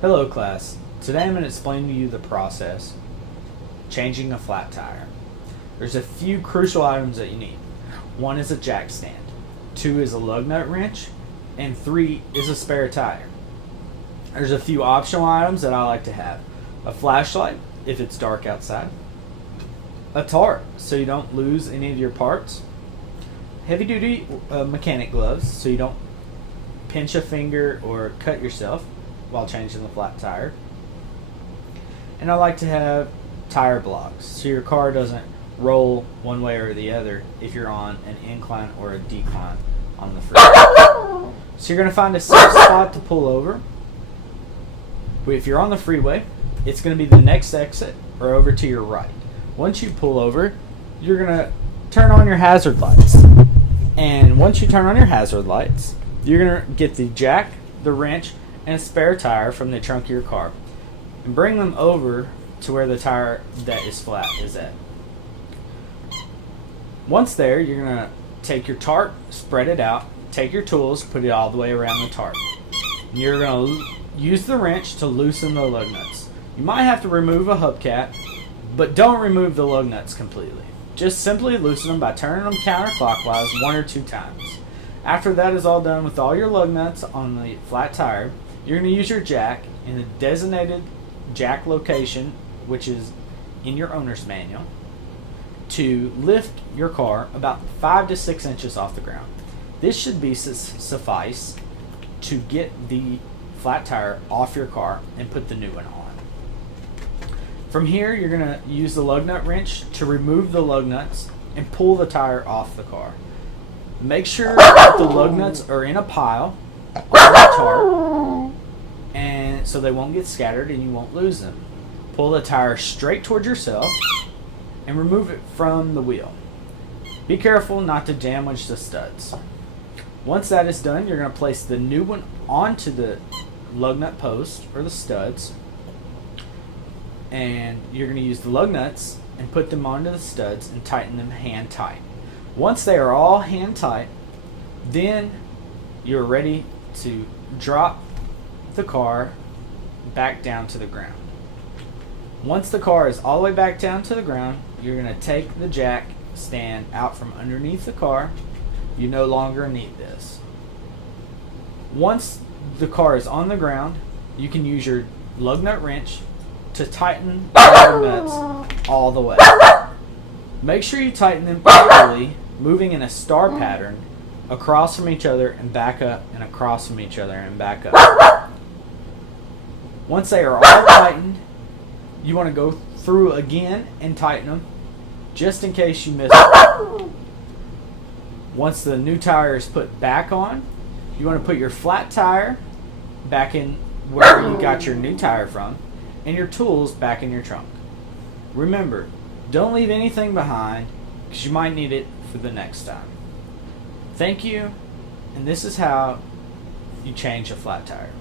Hello class. Today I'm going to explain to you the process changing a flat tire. There's a few crucial items that you need. One is a jack stand, two is a lug nut wrench, and three is a spare tire. There's a few optional items that I like to have. A flashlight if it's dark outside, a tarp so you don't lose any of your parts, heavy duty mechanic gloves so you don't pinch a finger or cut yourself while changing the flat tire. And I like to have tire blocks so your car doesn't roll one way or the other if you're on an incline or a decline on the freeway. So you're going to find a safe spot to pull over. If you're on the freeway, it's going to be the next exit or over to your right. Once you pull over, you're going to turn on your hazard lights. And once you turn on your hazard lights, you're going to get the jack, the wrench, and a spare tire from the trunk of your car and bring them over to where the tire that is flat is at. Once there, you're going to take your tarp, spread it out, take your tools, put it all the way around the tarp. And you're going to use the wrench to loosen the lug nuts. You might have to remove a hubcap, but don't remove the lug nuts completely. Just simply loosen them by turning them counterclockwise 1 or 2 times. After that is all done with all your lug nuts on the flat tire, you're going to use your jack in the designated jack location, which is in your owner's manual, to lift your car about 5 to 6 inches off the ground. This should be suffice to get the flat tire off your car and put the new one on. From here, you're going to use the lug nut wrench to remove the lug nuts and pull the tire off the car. Make sure that the lug nuts are in a pile on the tarp, and so they won't get scattered and you won't lose them. Pull the tire straight towards yourself and remove it from the wheel. Be careful not to damage the studs. Once that is done, you're going to place the new one onto the lug nut post or the studs, and you're going to use the lug nuts and put them onto the studs and tighten them hand tight. Once they are all hand tight, then you're ready to drop the car back down to the ground. Once the car is all the way back down to the ground, you're going to take the jack stand out from underneath the car. You no longer need this. Once the car is on the ground, you can use your lug nut wrench to tighten the lug nuts all the way. Make sure you tighten them properly, moving in a star pattern across from each other and back up, and across from each other and back up. Once they are all tightened, you want to go through again and tighten them just in case you miss it. Once the new tire is put back on, you want to put your flat tire back in where you got your new tire from and your tools back in your trunk. Remember, don't leave anything behind because you might need it for the next time. Thank you, and this is how you change a flat tire.